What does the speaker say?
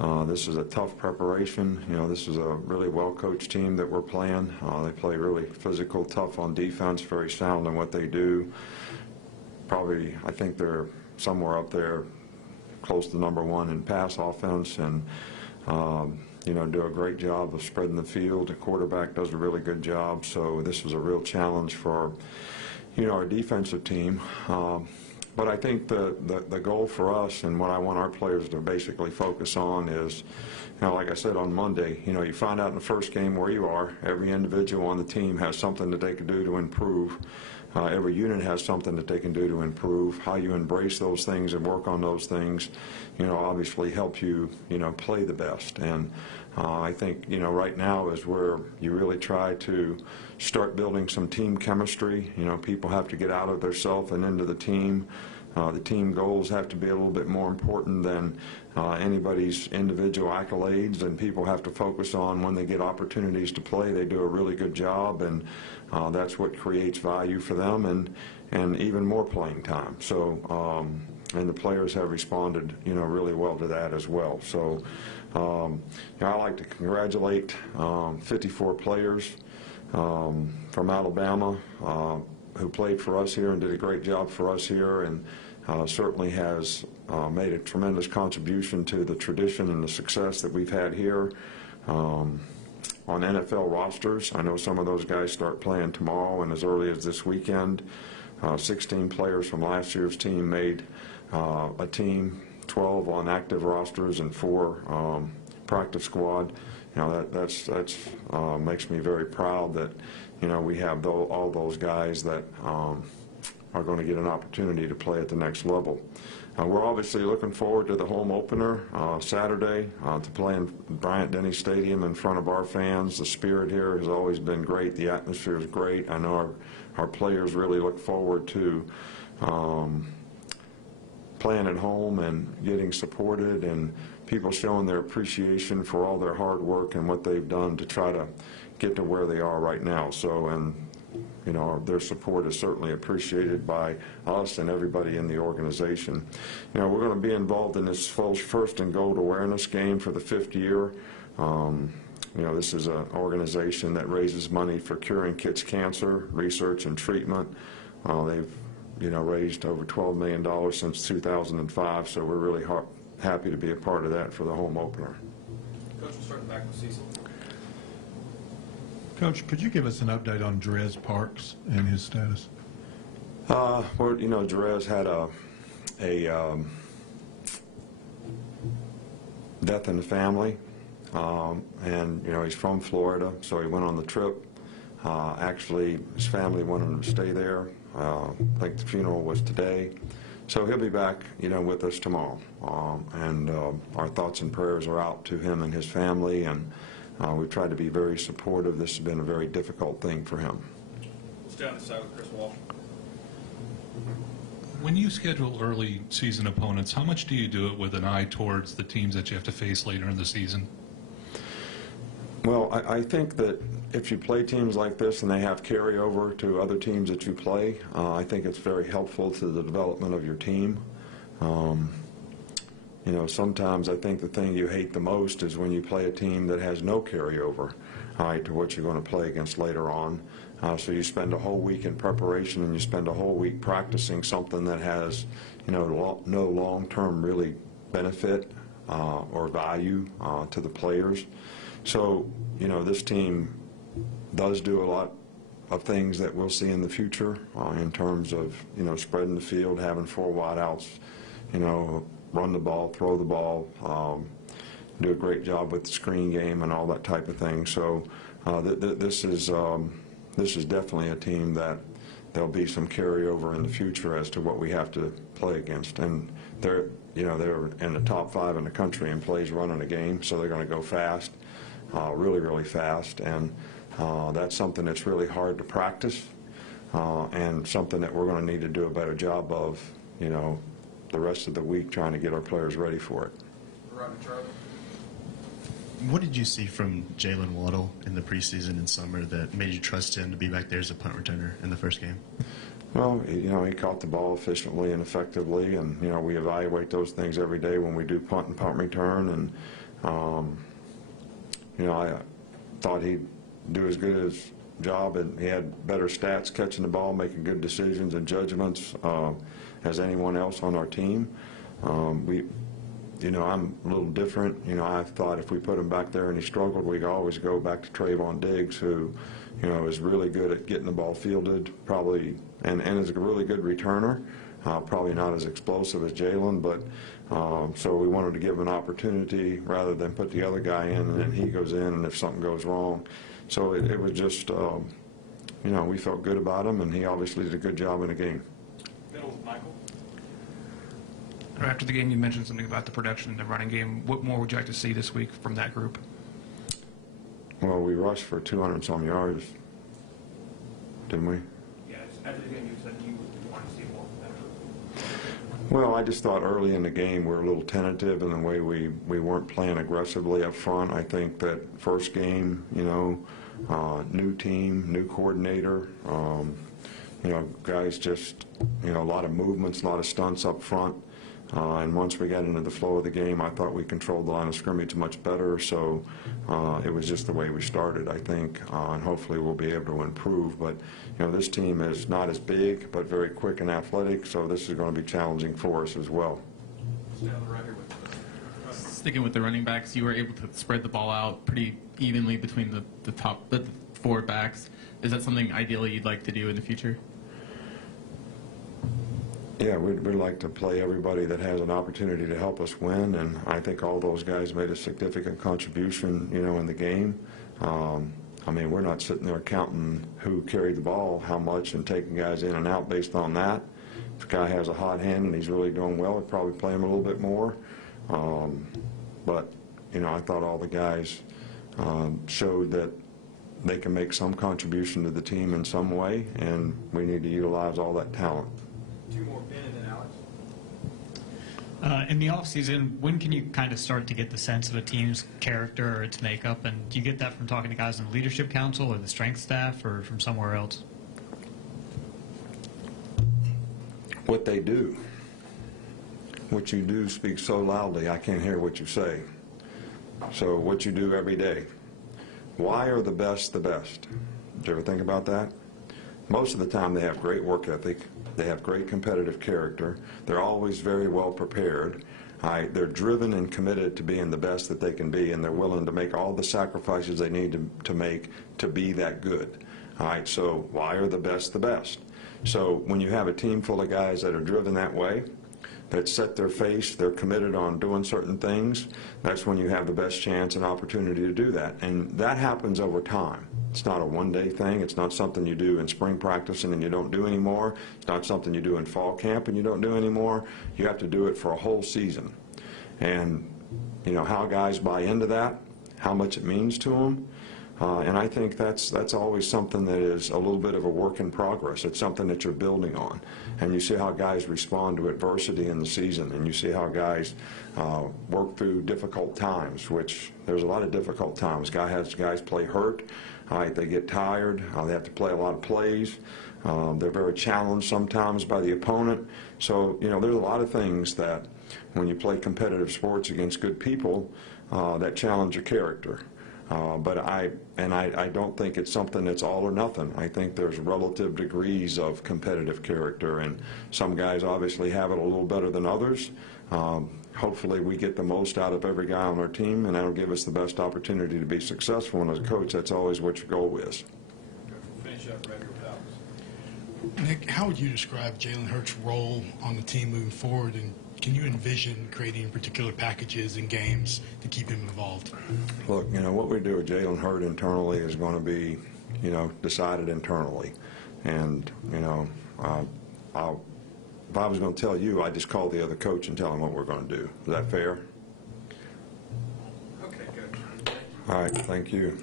This is a tough preparation. This is a really well-coached team that we're playing. They play really physical, tough on defense, very sound in what they do. Probably, I think they're somewhere up there close to #1 in pass offense, and do a great job of spreading the field. The quarterback does a really good job, so this was a real challenge for our defensive team. But I think the goal for us, and what I want our players to basically focus on is, like I said on Monday, you find out in the first game where you are. Every individual on the team has something that they can do to improve. Every unit has something that they can do to improve. How you embrace those things and work on those things, obviously help you, play the best. And I think, right now is where you really try to start building some team chemistry. People have to get out of their self and into the team. The team goals have to be a little bit more important than anybody's individual accolades, and people have to focus on when they get opportunities to play, they do a really good job, and that's what creates value for them and even more playing time. So, and the players have responded, really well to that as well. So, I'd like to congratulate 54 players from Alabama who played for us here and did a great job for us here, and certainly has made a tremendous contribution to the tradition and the success that we've had here. On NFL rosters, I know some of those guys start playing tomorrow and as early as this weekend. 16 players from last year's team made a team, 12 on active rosters and 4 practice squad. That makes me very proud that we have all those guys that are going to get an opportunity to play at the next level. We're obviously looking forward to the home opener Saturday, to play in Bryant-Denny Stadium in front of our fans. The spirit here has always been great. The atmosphere is great. I know our players really look forward to playing at home and getting supported, and people showing their appreciation for all their hard work and what they've done to try to get to where they are right now. So, and their support is certainly appreciated by us and everybody in the organization. We're going to be involved in this First and Gold awareness game for the 5th year. This is an organization that raises money for curing kids' cancer, research and treatment. They've raised over $12 million since 2005, so we're really happy to be a part of that for the home opener. Coach, we'll start back with Cecil. Coach, could you give us an update on Jerez Parks and his status? Well, Jerez had a death in the family, and he's from Florida, so he went on the trip. Actually, his family wanted him to stay there. I think the funeral was today, so he'll be back, with us tomorrow. And our thoughts and prayers are out to him and his family, and we've tried to be very supportive. This has been a very difficult thing for him. We'll stay on the side with Chris Walsh. When you schedule early season opponents, how much do you do it with an eye towards the teams that you have to face later in the season? Well, I think that if you play teams like this and they have carryover to other teams that you play, I think it's very helpful to the development of your team. Sometimes I think the thing you hate the most is when you play a team that has no carryover to what you're going to play against later on. So you spend a whole week in preparation and you spend a whole week practicing something that has, no long-term really benefit or value to the players. So, this team does do a lot of things that we'll see in the future in terms of, spreading the field, having 4 wideouts, run the ball, throw the ball, do a great job with the screen game and all that type of thing. So this is definitely a team that there'll be some carryover in the future as to what we have to play against. And they're in the top 5 in the country in plays running a game, so they're going to go fast, really, really fast. And that's something that's really hard to practice and something that we're going to need to do a better job of, the rest of the week trying to get our players ready for it. What did you see from Jalen Waddle in the preseason and summer that made you trust him to be back there as a punt returner in the first game? Well, he caught the ball efficiently and effectively, and we evaluate those things every day when we do punt and punt return, and I thought he'd do as good as job, and he had better stats catching the ball, making good decisions and judgments as anyone else on our team. I'm a little different. I thought if we put him back there and he struggled, we could always go back to Trayvon Diggs, who, is really good at getting the ball fielded, probably, and is a really good returner. Probably not as explosive as Jalen, but so we wanted to give him an opportunity rather than put the other guy in and then he goes in and if something goes wrong. So it was just, we felt good about him, and he obviously did a good job in the game. Middle, Michael. After the game, you mentioned something about the production in the running game. What more would you like to see this week from that group? Well, we rushed for 200-some yards, didn't we? Yeah, after the game, you said you wanted to see more from that group. Well, I just thought early in the game we were a little tentative in the way we weren't playing aggressively up front. I think that first game, new team, new coordinator, guys just, a lot of movements, a lot of stunts up front. And once we got into the flow of the game, I thought we controlled the line of scrimmage much better. So it was just the way we started, I think, and hopefully we'll be able to improve. But, this team is not as big, but very quick and athletic, so this is going to be challenging for us as well. Stay on the record with Sticking with the running backs, you were able to spread the ball out pretty evenly between the forward backs. Is that something ideally you'd like to do in the future? Yeah, we'd like to play everybody that has an opportunity to help us win, and I think all those guys made a significant contribution, in the game. We're not sitting there counting who carried the ball, how much, and taking guys in and out based on that. If a guy has a hot hand and he's really doing well, we'd probably play him a little bit more. But, I thought all the guys showed that they can make some contribution to the team in some way, and we need to utilize all that talent. two more, Ben and then Alex. In the offseason, when can you kind of start to get the sense of a team's character or its makeup? And do you get that from talking to guys in the leadership council or the strength staff or from somewhere else? What they do. What you do speaks so loudly, I can't hear what you say. So what you do every day. Why are the best the best? Did you ever think about that? Most of the time they have great work ethic. They have great competitive character. They're always very well prepared. They're driven and committed to being the best that they can be, and they're willing to make all the sacrifices they need to make to be that good. All right, so why are the best the best? So when you have a team full of guys that are driven that way, that set their face, they're committed on doing certain things, that's when you have the best chance and opportunity to do that. And that happens over time. It's not a one-day thing. It's not something you do in spring practice and then you don't do anymore. It's not something you do in fall camp and you don't do anymore. You have to do it for a whole season. And, how guys buy into that, how much it means to them, and I think that's always something that is a little bit of a work in progress. It's something that you're building on. And you see how guys respond to adversity in the season, and you see how guys work through difficult times, which there's a lot of difficult times. Guys play hurt. They get tired. They have to play a lot of plays. They're very challenged sometimes by the opponent. So, there's a lot of things that when you play competitive sports against good people that challenge your character. But I don't think it's something that's all or nothing. I think there's relative degrees of competitive character, and some guys obviously have it a little better than others. Hopefully we get the most out of every guy on our team, and that'll give us the best opportunity to be successful. And as a coach, that's always what your goal is. We'll finish up right here with Alex. Nick, how would you describe Jalen Hurts' role on the team moving forward, and can you envision creating particular packages and games to keep him involved? Look, what we do with Jalen Hurts internally is going to be, decided internally. And, if I was going to tell you, I'd just call the other coach and tell him what we're going to do. Is that fair? Okay, Coach. All right, thank you.